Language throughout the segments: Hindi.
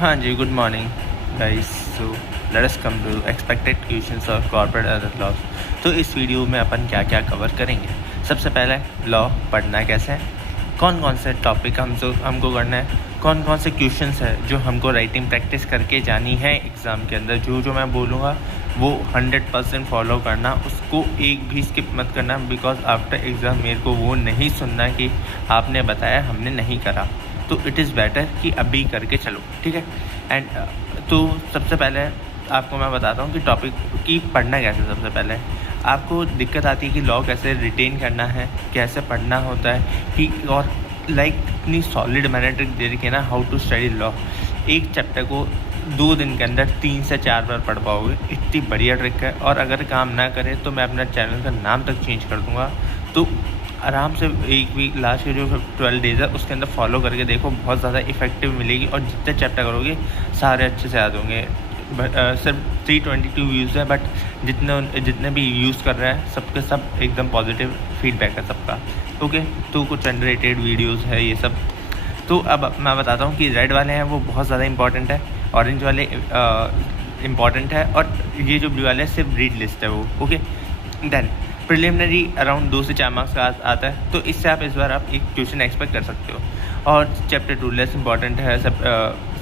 हाँ जी, good morning guys. So let us come to expected questions of corporate other laws. तो इस वीडियो में अपन क्या क्या कवर करेंगे। सबसे पहले लॉ पढ़ना कैसे है, कौन कौन से टॉपिक हमको करना है, कौन कौन से क्वेश्चंस है जो हमको राइटिंग प्रैक्टिस करके जानी है एग्ज़ाम के अंदर। जो मैं बोलूँगा वो 100% फॉलो करना, उसको एक भी स्किप मत करना, बिकॉज आफ्टर एग्ज़ाम मेरे को वो नहीं सुनना कि आपने बताया हमने नहीं करा। तो इट इज़ बेटर कि अभी करके चलो, ठीक है। एंड तो सबसे पहले आपको मैं बताता हूँ कि टॉपिक की पढ़ना कैसे। सबसे पहले आपको दिक्कत आती है कि लॉ कैसे रिटेन करना है, कैसे पढ़ना होता है कि, और इतनी सॉलिड मैंने ट्रिक दे रखी है ना, हाउ टू स्टडी लॉ। एक चैप्टर को 2 दिन के अंदर 3 से 4 बार पढ़ पाओगे, इतनी बढ़िया ट्रिक है। और अगर काम ना करे तो मैं अपना चैनल का नाम तक चेंज कर दूँगा। तो आराम से एक वीक लास्ट के जो 12 डेज़ है उसके अंदर फॉलो करके देखो, बहुत ज़्यादा इफेक्टिव मिलेगी। और जितने चैप्टर करोगे सारे अच्छे से याद होंगे। सिर्फ 322 व्यूज़ है, बट जितने भी यूज़ कर रहे हैं सबके सब एकदम पॉजिटिव फीडबैक है सबका। ओके, तो कुछ अंडररेटेड वीडियोज़ है ये सब। तो अब मैं बताता हूँ कि रेड वाले हैं वो बहुत ज़्यादा इंपॉर्टेंट है, ऑरेंज वाले इम्पॉर्टेंट है, और ये जो ब्लू वाले सिर्फ रीड लिस्ट है वो। ओके, देन प्रिलिमिनरी अराउंड 2 से 4 मार्क्स का आता है, तो इससे आप इस बार आप एक क्वेश्चन एक्सपेक्ट कर सकते हो। और चैप्टर 2 लेस इंपॉर्टेंट है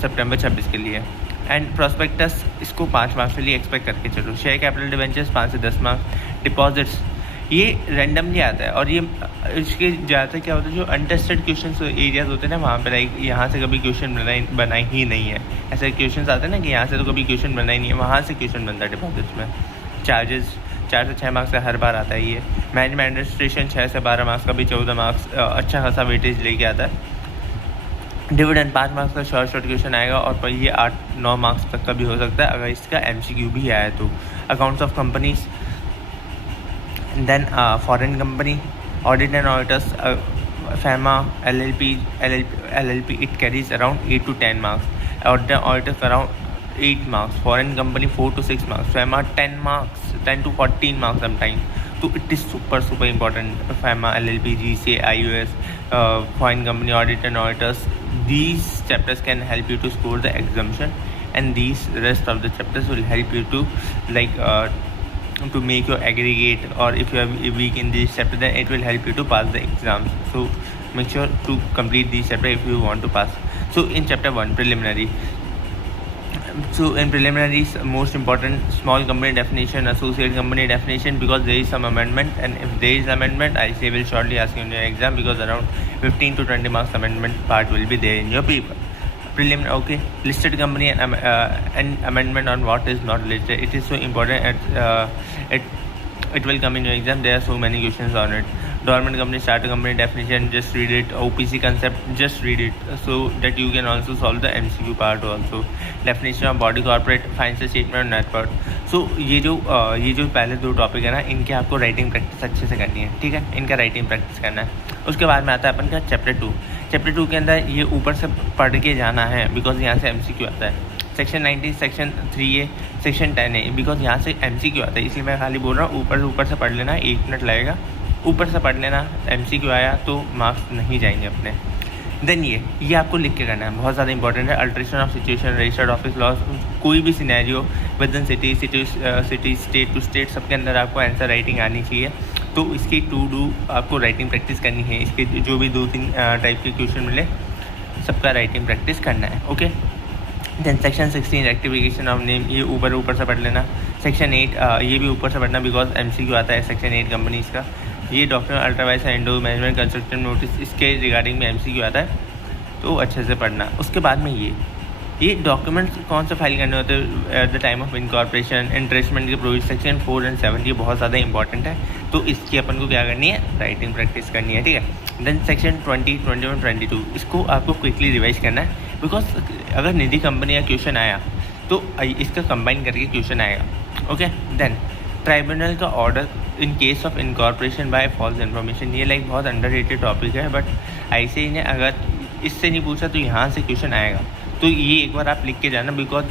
सितंबर 26 के लिए। एंड प्रोस्पेक्टस इसको 5 मार्क्स के लिए एक्सपेक्ट करके चलो। शेयर कैपिटल डिवेंचर्स 5 से 10 मार्क्स। डिपॉजिट्स ये रैंडमली आता है, और ये इसके ज़्यादातर क्या होता है, जो अनटेस्टेड क्वेश्चन एरियाज होते हैं ना, वहाँ पर लाइक यहाँ से कभी क्वेश्चन बना ही नहीं है। ऐसे क्वेश्चन आते हैं ना कि यहाँ से तो कभी क्वेश्चन बना ही नहीं है, वहाँ से क्वेश्चन बनता है डिपॉजिट्स में। चार्जेस 4 से 6 मार्क्स का हर बार आता है ये। मैनेजमेंट एडमिनिस्ट्रेशन 6 से 12 मार्क्स का भी 14 मार्क्स अच्छा खासा वेटेज लेके आता है। डिविडेंड 5 मार्क्स का शॉर्ट क्वेश्चन आएगा, और ये 8-9 मार्क्स तक का भी हो सकता है अगर इसका MCQ भी आया तो। Accounts of companies, then foreign company, audit and auditors, FEMA, LLP it carries around 8 to 10 marks. Auditors around 8 marks. Foreign company 4 to 6 marks. FEMA 10 marks, 10 to 14 marks sometimes. So it is super important. FEMA, LLP, GCA, IOS, foreign company, audit and auditors. These chapters can help you to score the exemption, and these rest of the chapters will help you to to make your aggregate, or if you are weak in this chapter then it will help you to pass the exams. So make sure to complete this chapter if you want to pass. So in chapter 1 preliminary, so in preliminaries most important, small company definition, associate company definition, because there is some amendment, and if there is amendment I say will shortly ask you in your exam, because around 15 to 20 marks amendment part will be there in your paper. Preliminary, okay. Listed company and amendment on what is not listed, it is so important. It will come in your exam. There are so many questions on it. Dormant company, starter company definition, just read it. OPC concept, just read it, so that you can also solve the MCQ part also. Definition of body corporate, financial statement और net worth. So ये जो पहले 2 टॉपिक है ना, इनके आपको राइटिंग प्रैक्टिस अच्छे से करनी है, ठीक है। इनका राइटिंग प्रैक्टिस करना है। उसके बाद में आता है अपन का चैप्टर 2। चैप्टर 2 के अंदर ये ऊपर से पढ़ के जाना है, बिकॉज यहाँ से MCQ आता है। Section 90, section 3A, section 10A, because यहाँ से MCQ आता है, इसलिए मैं खाली बोल रहा हूँ ऊपर से पढ़ लेना। 1 मिनट लगेगा, ऊपर से पढ़ लेना। MCQ आया तो मार्क्स नहीं जाएंगे अपने। देन ये आपको लिख के करना है, बहुत ज़्यादा इंपॉर्टेंट है। Alteration of situation, registered office laws, कोई भी scenario within city, state to state, सबके अंदर आपको आंसर राइटिंग आनी चाहिए। तो इसकी टू डू आपको राइटिंग प्रैक्टिस करनी है। इसके जो भी 2-3 टाइप के क्वेश्चन मिले सबका राइटिंग प्रैक्टिस करना है, okay. Then section 16 rectification of name, ये ऊपर से पढ़ लेना। सेक्शन 8 ये भी ऊपर से पढ़ना, बिकॉज MCQ आता है सेक्शन 8 कंपनीज़ का। ये document ultra vires indoor management construction notice, इसके रिगार्डिंग में MCQ आता है, तो अच्छे से पढ़ना। उसके बाद में ये डॉक्यूमेंट्स कौन से फाइल करने होते हैं at the time of incorporation, इंटरेस्टमेंट के प्रोविजन, सेक्शन 4 और 7, ये बहुत ज़्यादा इंपॉर्टेंट है। तो इसकी अपन को क्या करनी है, राइटिंग प्रैक्टिस करनी है, ठीक है। देन सेक्शन 20, 21, 22, इसको आपको क्विकली रिवाइज करना है, बिकॉज अगर निधि कंपनी का क्वेश्चन आया तो इसका कंबाइन करके क्वेश्चन आएगा, ओके। देन ट्राइब्यूनल का order in case of incorporation by false information, ये बहुत अंडररेटेड टॉपिक है, बट ऐसे ही ने अगर इससे नहीं पूछा तो यहाँ से क्वेश्चन आएगा। तो ये एक बार आप लिख के जाना, बिकॉज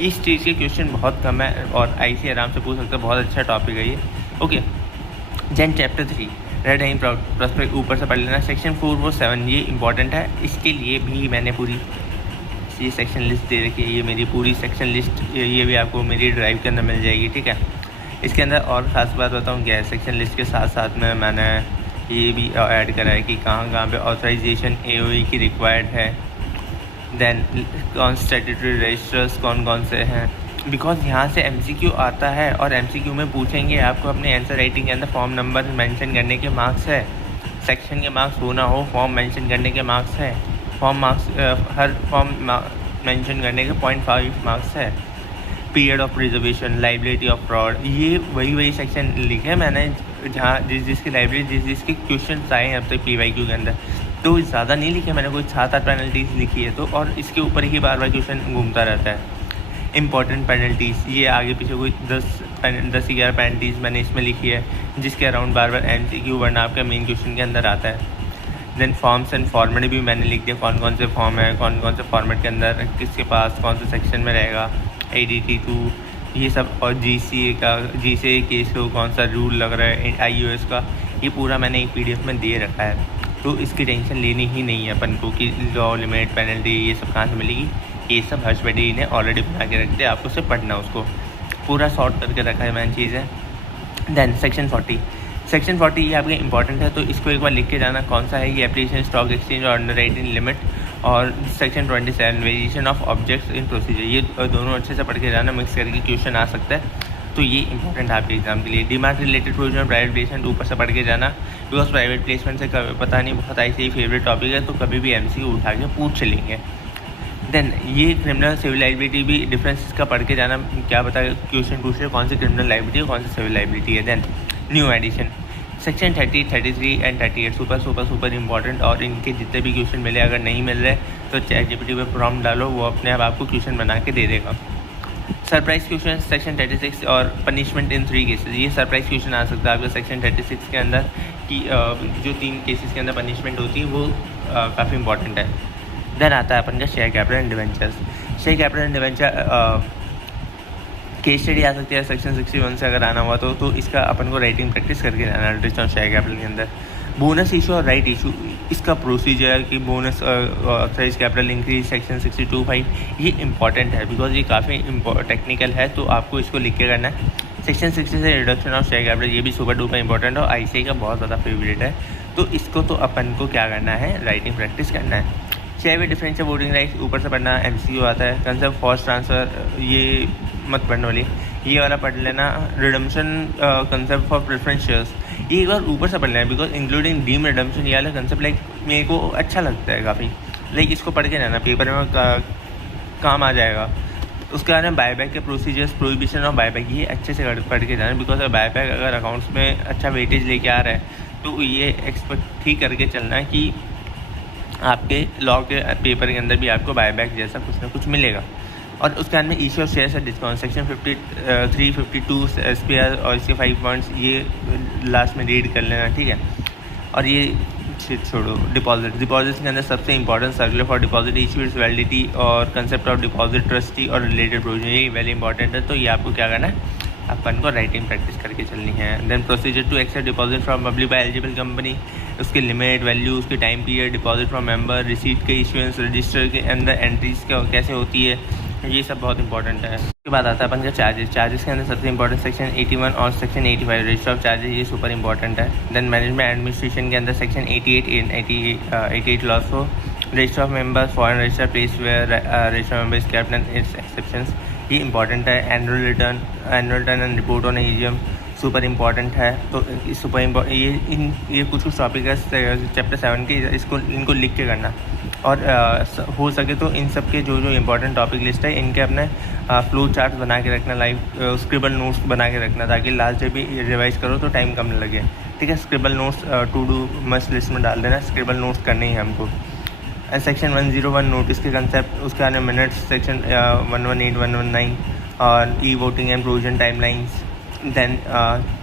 इस चीज़ के क्वेश्चन बहुत कम है, और ऐसे आराम से पूछ सकते हैं, बहुत अच्छा टॉपिक है ये, okay. Then chapter 3 red and prospect, ऊपर से पढ़ लेना। सेक्शन 4 वो 7, ये इंपॉर्टेंट है, इसके लिए भी मैंने पूरी ये सेक्शन लिस्ट दे रखी है, ये मेरी पूरी सेक्शन लिस्ट, ये भी आपको मेरी ड्राइव के अंदर मिल जाएगी, ठीक है। इसके अंदर और ख़ास बात बताऊँ क्या है, सेक्शन लिस्ट के साथ साथ में मैंने ये भी ऐड करा है कि कहाँ कहाँ पे ऑथराइजेशन AOE की रिक्वायर्ड है, देन कौन स्टैट्यूटरी रजिस्टर्स कौन कौन से हैं, बिकॉज यहाँ से MCQ आता है और MCQ में पूछेंगे आपको अपने आंसर राइटिंग के अंदर फॉर्म नंबर मेंशन करने के मार्क्स है, सेक्शन के मार्क्स हो ना हो फॉर्म मेंशन करने के मार्क्स है, फॉर्म मार्क्स हर फॉर्म मेंशन करने के 0.5 मार्क्स है, period of reservation, liability of fraud, ये वही सेक्शन लिखे हैं मैंने जहाँ जिसकी लाइबिलिटी जिसके क्वेश्चन आए हैं अब तक PYQ के अंदर, तो ज़्यादा नहीं लिखे मैंने, कोई 7-8 पेनल्टीज़ लिखी है, तो और इसके ऊपर ही बार बार क्वेश्चन घूमता रहता है। इंपॉर्टेंट पेनल्टीज़, ये आगे पीछे कोई 10-11 पेनल्टीज़ मैंने इसमें लिखी है, जिसके अराउंड बार बार MCQ वरना आपका मेन क्वेश्चन के अंदर आता है। देन फॉर्म्स एंड फॉर्मेट भी मैंने लिख दिया, कौन कौन से फॉर्म है, कौन कौन से फॉर्मेट के अंदर किसके पास कौन से सेक्शन में रहेगा, ADT2 ये सब, और GCA केस को कौन सा रूल लग रहा है, IOS का, ये पूरा मैंने एक PDF में दे रखा है। तो इसकी टेंशन लेनी ही नहीं है अपन को कि लॉ लिमिट पेनल्टी ये सब कहाँ से मिलेगी, ये सब हर्ष बेटी ने ऑलरेडी बना के रख दिया, आपको सिर्फ पढ़ना उसको पूरा सॉर्ट करके रखा है मैंने चीज़ें। देन सेक्शन 40 ये आपके इंपॉर्टेंट है, तो इसको एक बार लिख के जाना कौन सा है, ये एप्लीकेशन स्टॉक एक्सचेंज और अंडरराइटिंग लिमिट, और section 27 variation of objects in procedure, ये दोनों अच्छे से पढ़ के जाना, मिक्स करके क्वेश्चन आ सकता है, तो ये इंपॉर्टेंट है आपके एग्जाम के लिए। Demand related provision private placement ऊपर से पढ़ के जाना, बिकॉज प्राइवेट प्लेसमेंट से पता नहीं बहुत ऐसे ही फेवरेट टॉपिक है, तो कभी भी MCQ उठा के पूछ लेंगे। देन ये क्रिमिनल सिविल लाइबिलिटी भी डिफरेंस इसका पढ़ के जाना, क्या पता क्वेश्चन पूछ रहे कौन सी क्रिमिनल लाइबिलिटी है कौन सी सिविल लाइबिलिटी है। Then new addition section 30, 33 and 38 super important, और इनके जितने भी क्वेश्चन मिले अगर नहीं मिल रहे तो ChatGPT पे प्रॉम्प्ट डालो, वो अपने आप आपको क्वेश्चन बना के दे देगा। सरप्राइज क्वेश्चन सेक्शन 36 और पनिशमेंट इन 3 केसेस, ये सरप्राइज क्वेश्चन आ सकता है आपका सेक्शन 36 के अंदर कि जो 3 केसेस के अंदर पनिशमेंट होती है वो काफ़ी इंपॉर्टेंट है। देन आता है अपन का share capital and debentures. Share capital and debenture case study आ सकती है सेक्शन 61 से अगर आना हुआ तो इसका अपन को राइटिंग प्रैक्टिस करके जाना रिटर्न शेयर कैपिटल के अंदर। बोनस इशू और राइट इशू, इसका प्रोसीजर कि bonus authorise capital increase section 62(5) ये इंपॉर्टेंट है, बिकॉज ये काफ़ी टेक्निकल है, तो आपको इसको लिख के करना है। सेक्शन 60 से रिडक्शन ऑफ शेयर कैपिटल, ये भी सुपर डुपर इंपॉर्टेंट और ICAI का बहुत ज़्यादा फेवरेट है, तो इसको तो अपन को क्या करना है, राइटिंग प्रैक्टिस करना है। Share with differential voting rights ऊपर से पढ़ना, MCQ आता है। कंसेप्ट फॉर्स ट्रांसफ़र ये मत पढ़ने वाली, ये वाला पढ़ लेना। Redemption concept for preference shares, ये एक बार ऊपर से पढ़ लेना, बिकॉज इंक्लूडिंग डीम रिडम्पशन ये वाला कंसेप्ट लाइक मेरे को अच्छा लगता है काफ़ी, लाइक इसको पढ़ के जाना, पेपर में काम आ जाएगा। उसके बाद में बायबैक के प्रोसीजर्स, प्रोहिबिशन ऑफ बायबैक, ये अच्छे से पढ़ के जाना, बिकॉज बायबैक अगर अकाउंट्स में अच्छा वेटेज लेके आ रहा है तो ये एक्सपेक्ट ही करके चलना है कि आपके लॉ के पेपर के अंदर भी आपको बायबैक जैसा कुछ ना कुछ मिलेगा। और उसके बाद में issue of shares at discount, section 53, 52 SPR और इसके 5 पॉइंट्स ये लास्ट में रीड कर लेना, ठीक है। और ये छोड़ो, डिपॉजिट्स के अंदर सबसे important circular for deposit, issue it's validity और कंसेप्ट ऑफ डिपॉजिट ट्रस्टी और रिलेटेड प्रोविजन, ये वेरी इंपॉर्टेंट है, तो ये आपको क्या करना है, अपन को राइटिंग प्रैक्टिस करके चलनी है। Then procedure to accept deposit from public by eligible company, उसके लिमिट, वैल्यू, उसके time period, deposit from member, receipt के इशुएंस, रजिस्टर के अंदर एंट्रीज कैसे होती है, ये सब बहुत इंपॉर्टेंट है। उसके बाद आता है अपन का चार्जेस के अंदर सबसे इंपॉर्टेंट सेक्शन 81 और सेक्शन 85 रजिस्टर ऑफ चार्जेस, ये सुपर इंपॉर्टेंट है। देन मैनेजमेंट एडमिनिस्ट्रेशन के अंदर सेक्शन 88 लॉस हो, register of members, foreign register place where register members kept and its exceptions, ये इंपॉर्टेंट है। Annual return and report on AGM super important है, तो ये कुछ टॉपिक है चैप्टर 7 के, इनको लिख के करना। और हो सके तो इन सब के जो इंपॉर्टेंट टॉपिक लिस्ट है इनके अपने फ्लो चार्ट बना के रखना, लाइव स्क्रिबल नोट्स बना के रखना, ताकि लास्ट डे भी रिवाइज करो तो टाइम कम लगे, ठीक है। Scribble notes to do must list में डाल देना, स्क्रिबल नोट्स करने ही हमको। सेक्शन 101 नोटिस के कंसेप्ट, उसके आने मिनट्स, सेक्शन 118, 119 और e voting and provision timelines. Then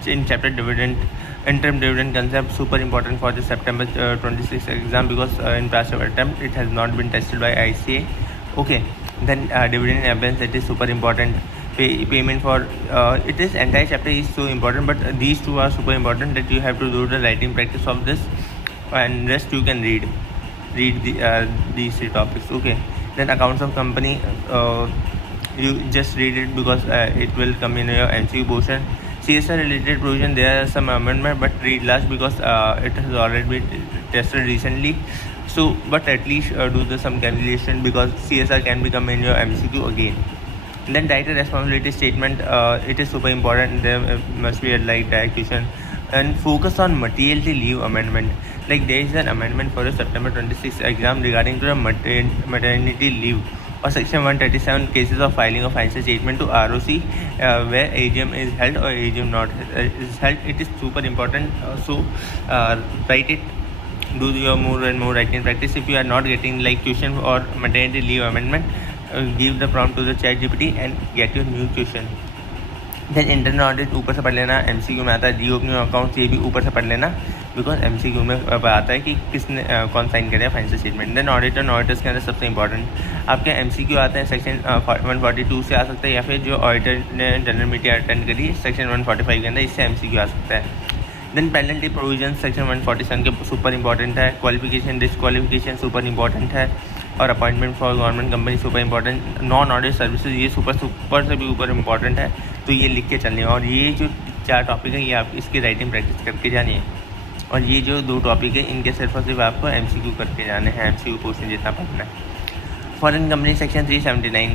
in chapter dividend, interim dividend concept, super important for the September 26 exam, because in past attempt it has not been tested by ICAI. Okay, then dividend abundance, it is super important. Payment for it is entire chapter is so important, but these two are super important that you have to do the writing practice of this, and rest you can read these 3 topics. Okay, Then accounts of company, you just read it because it will come in your MCQ portion. CSR related provision, there are some amendment, but read last because it has already been tested recently. So but at least do some calculation because CSR can become in your MCQ again. Then director responsibility statement, it is super important. There must be a direct question and focus on maternity leave amendment. Like there is an amendment for the September 26 exam regarding to the maternity leave, or section 137 cases of filing of financial statement to ROC where AGM is held or AGM not is held. It is super important. So write it. Do your more and more writing practice. If you are not getting question or maternity leave amendment, give the prompt to the ChatGPT and get your new question. Then internal audit ऊपर से पढ़ लेना, MCQ में आता है रीओपनिंग अकाउंट्स, ये भी ऊपर से पढ़ लेना बिकॉज MCQ में आता है कि किसने कौन साइन करे financial statement. Then auditor and auditors के अंदर सबसे इंपॉर्टेंट आपके MCQ आते हैं सेक्शन 142 से आ सकता है, या फिर जो ऑडिटर ने जनरल मीटिंग अटेंड करी सेक्शन 145 के अंदर, इससे MCQ आ सकता है. देन पेनल्टी प्रोविजन सेक्शन 147 के सुपर इंपॉर्टेंट है. क्वालिफिकेशन डिस्क्वालिफिकेशन सुपर इंपॉर्टेंट है. और appointment for government company super important. Non audit services ये सुपर से भी ऊपर इंपॉर्टेंट है, तो ये लिख के चलनी है. और ये जो 4 टॉपिक है ये आप इसकी राइटिंग प्रैक्टिस करके जानी है. और ये जो 2 टॉपिक है इनके सिर्फ और सिर्फ आपको MCQ करके जाने हैं, MCQ क्वेश्चन जितना पढ़ना है. Foreign company section 379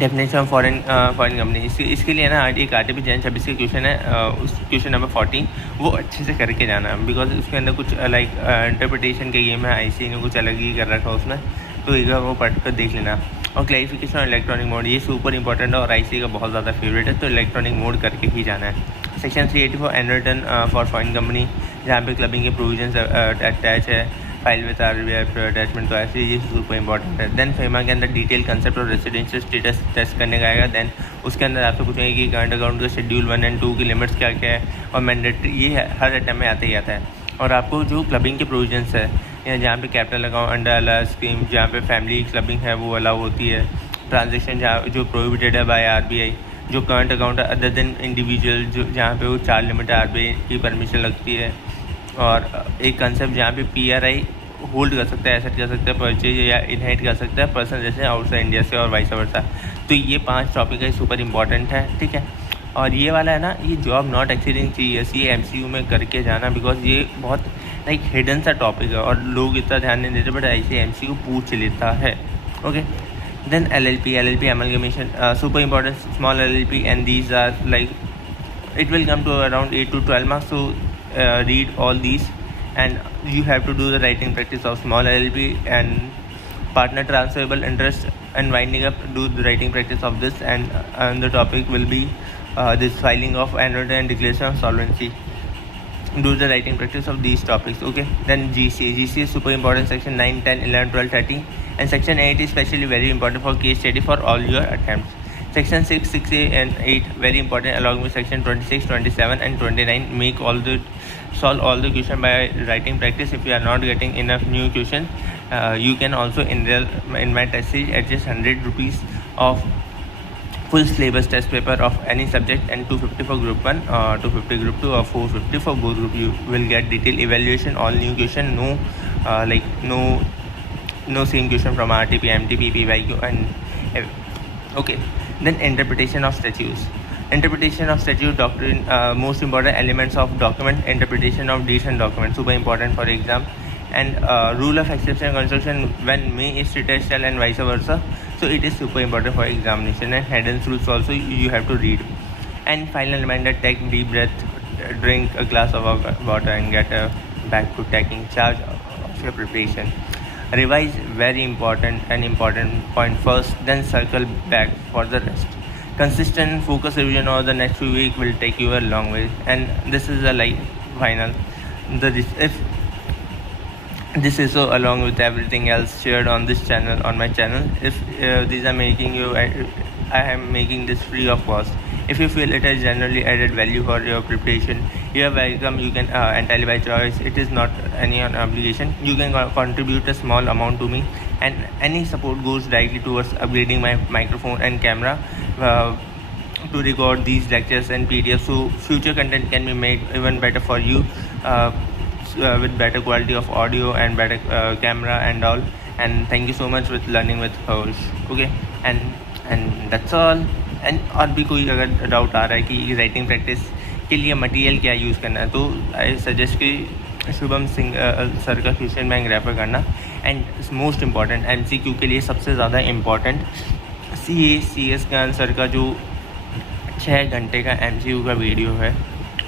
definition of foreign company. इसके लिए ना एक RTP जैन 26 के क्वेश्चन है, उस क्वेश्चन नंबर 14 वो अच्छे से करके जाना है बिकॉज उसके अंदर कुछ इंटरप्रिटेशन के गेम है. ICAI ने कुछ अलग ही कर रखा उसमें, तो एक बार वो पढ़ कर देख लेना. और क्लैरिफिकेशन और इलेक्ट्रॉनिक मोड ये सुपर इंपॉर्टेंट है और ICAI का बहुत ज़्यादा फेवरेट है, तो इलेक्ट्रॉनिक मोड करके ही जाना है. Section 384 annual return for foreign company, जहाँ पे क्लबिंग के प्रोविजन अटैच है. फाइल विद RBI अटैचमेंट, तो ऐसे ये सुपर इंपॉर्टेंट है. देन FEMA के अंदर डिटेल कंसेप्ट और रेसिडेंशियल स्टेटस टेस्ट करने का आएगा. देन उसके अंदर आपसे पूछेंगे कि करंट अकाउंट का शेड्यूल 1 और 2 की लिमिट्स क्या क्या है और मैंडेटरी, ये हर अटैम्प्ट में आते ही आता है. और आपको जो क्लबिंग के प्रोविजंस है जहाँ पे capital account under allow scheme, जहाँ पे फैमिली क्लबिंग है वो अलाउ होती है. ट्रांजेक्शन जहाँ जो प्रोहिबिटेड है बाय RBI, जो करंट अकाउंट है अदर देन इंडिविजुअल, जो जहाँ पे वो 4 लिमिट RBI की परमिशन लगती है. और एक कंसेप्ट जहाँ पे PRI होल्ड कर सकता है, एसेट कर सकता है, परचेज या इनहेरिट कर सकता है पर्सन जैसे आउटसाइड इंडिया से और वाइस वर्सा. तो ये 5 टॉपिक है सुपर इंपॉर्टेंट है, ठीक है. और ये वाला है ना, ये जॉब नॉट एक्सीडिंग चाहिए ये MCQ में करके जाना बिकॉज ये बहुत हिडन सा टॉपिक है और लोग इतना ध्यान नहीं देते, बट ऐसे MCQ पूछ लेता है. Okay. Then LLP amalgamation, super important, small LLP, and these are it will come to around 8 to 12 marks. So read all these and you have to do the writing practice of small LLP and partner transferable interest and winding up. Do the writing practice of this, and the topic will be this filing of annual and declaration of solvency. Do the writing practice of these topics. Okay. Then GC is super important, section 9, 10, 11, 12, 13, and section 8 is especially very important for case study for all your attempts. Section 6, 6A and 8 very important, along with section 26, 27 and 29. Solve all the question by writing practice. If you are not getting enough new question, you can also enroll in my test series at just 100 rupees of full syllabus test paper of any subject, and 250 for group 1, 250 group 2, or 450 for both group. You will get detailed evaluation, all new question, no same question from RTP, MTP, PYQ, and okay. Then interpretation of statutes. Interpretation of statute doctrine, most important elements of document, interpretation of deeds and documents, super important for exam. And rule of exception and construction, when may is treated shall and vice versa. So it is super important for examination. And Haydn's rules also you have to read. And final reminder, take deep breath, drink a glass of water, and get back to taking charge of your preparation. Revise, very important point first, then circle back for the rest. Consistent focus revision over the next few weeks will take you a long way. And this is a final. If this is so, along with everything else shared on this channel, on my channel, if these are making you, I am making this free of cost. If you feel it has generally added value for your preparation, you are welcome. You can entirely by choice. It is not any obligation. You can contribute a small amount to me, and any support goes directly towards upgrading my microphone and camera to record these lectures and PDFs, so future content can be made even better for you with better quality of audio and better camera and all. and thank you so much with learning with Harsh. Okay, and that's all. And और भी कोई अगर डाउट आ रहा है कि राइटिंग प्रैक्टिस के लिए मटेरियल क्या यूज़ करना है, तो आई सजेस्ट कि शुभम सिंह सर का क्वेश्चन बैंक रेफर करना। एंड मोस्ट इम्पॉर्टेंट MCQ के लिए सबसे ज़्यादा इम्पॉर्टेंट CS के आंसर का जो 6 घंटे का MCQ का वीडियो है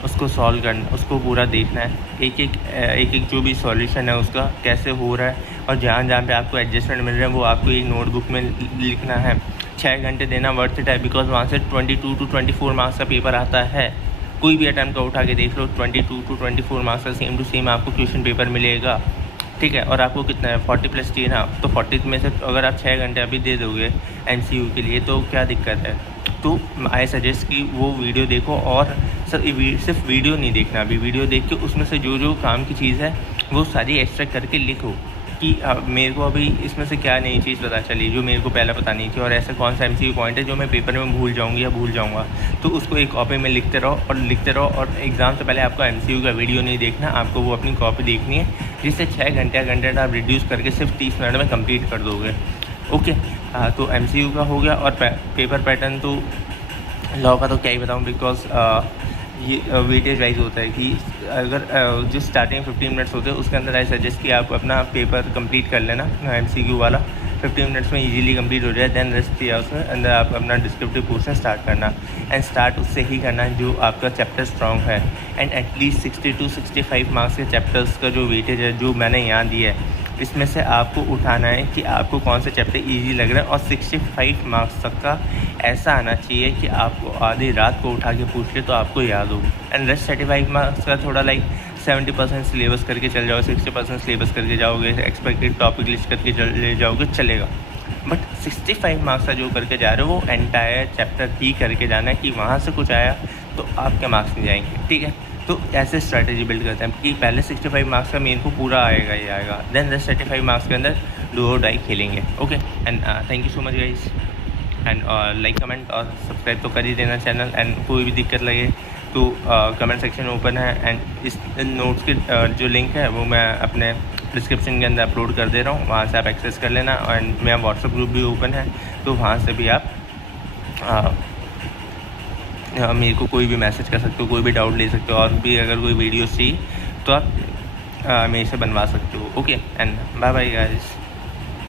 उसको सॉल्व करना, उसको पूरा देखना है। एक एक जो भी सॉल्यूशन है उसका कैसे हो रहा है और जहाँ जहाँ पे आपको एडजस्टमेंट मिल रहे हैं वो आपको एक नोटबुक में लिखना है। 6 घंटे देना वर्थ इट है, बिकॉज वहाँ से 22 to 24 मार्क्स का पेपर आता है। कोई भी अटैम्प्ट का उठा के देख लो, 22 to 24 मार्क्स का सेम टू सेम आपको क्वेश्चन पेपर मिलेगा, ठीक है। और आपको कितना है 40+ चाहिए ना, तो 40 में से अगर आप 6 घंटे अभी दे दोगे MCQ के लिए तो क्या दिक्कत है। तो आई सजेस्ट कि वो वीडियो देखो, और सिर्फ वीडियो नहीं देखना, अभी वीडियो देख के उसमें से जो जो काम की चीज़ है वो सारी एक्सट्रैक्ट करके लिखो कि मेरे को अभी इसमें से क्या नई चीज़ पता चली जो मेरे को पहले पता नहीं थी, और ऐसा कौन सा MCQ पॉइंट है जो मैं पेपर में भूल जाऊँगी या भूल जाऊँगा। तो उसको एक कॉपी में लिखते रहो और एग्ज़ाम से पहले आपको MCQ का वीडियो नहीं देखना, आपको वो अपनी कॉपी देखनी है, जिससे 6 घंटे का कंटेंट आप रिड्यूस करके सिर्फ 30 मिनट में कंप्लीट कर दोगे। ओके, तो MCQ का हो गया। और पेपर पैटर्न तो लॉ का तो क्या ही बताऊँ, बिकॉज ये वेटेज वाइज होता है कि अगर जो स्टार्टिंग 15 मिनट्स होते हैं उसके अंदर आई सजेस्ट कि आप अपना पेपर कंप्लीट कर लेना MCQ वाला, 15 मिनट्स में इजीली कंप्लीट हो जाए। देन रेस्ट किया उसमें अंदर आप अपना डिस्क्रिप्टिव पोर्शन स्टार्ट करना, एंड स्टार्ट उससे ही करना जो आपका चैप्टर स्ट्रॉन्ग है। एंड एटलीस्ट 60 to 65 मार्क्स के चैप्टर्स का जो वेटेज है जो मैंने यहाँ दिया है, इसमें से आपको उठाना है कि आपको कौन सा चैप्टर इजी लग रहा है, और 65 मार्क्स तक का ऐसा आना चाहिए कि आपको आधी रात को उठा के पूछ ले तो आपको याद हो। एंड रेस्ट 35 मार्क्स का थोड़ा लाइक 70% सिलेबस करके चल जाओ, 60% सिलेबस करके जाओगे, एक्सपेक्टेड टॉपिक लिस्ट करके ले जाओगे, चलेगा। बट 65 मार्क्स का जो करके जा रहे हो वो एंटायर चैप्टर ही करके जाना है, कि वहाँ से कुछ आया तो आपके मार्क्स नहीं जाएंगे, ठीक है। तो ऐसे स्ट्रैटेजी बिल्ड करते हैं कि पहले 65 मार्क्स का मेन को पूरा आएगा ही आएगा, देन 35 मार्क्स के अंदर डू और डाई खेलेंगे। Okay, and thank you so much guys, and like comment और सब्सक्राइब तो कर ही देना चैनल। एंड कोई भी दिक्कत लगे तो कमेंट सेक्शन ओपन है, एंड इस नोट्स के जो लिंक है वो मैं अपने डिस्क्रिप्शन के अंदर अपलोड कर दे रहा हूँ, वहाँ से आप एक्सेस कर लेना। एंड मेरा व्हाट्सएप ग्रुप भी ओपन है, तो वहाँ से भी आप मेरे को कोई भी मैसेज कर सकते हो, कोई भी डाउट ले सकते हो, और भी अगर कोई वीडियो चाहिए तो आप मेरे से बनवा सकते हो। Okay, and bye bye guys.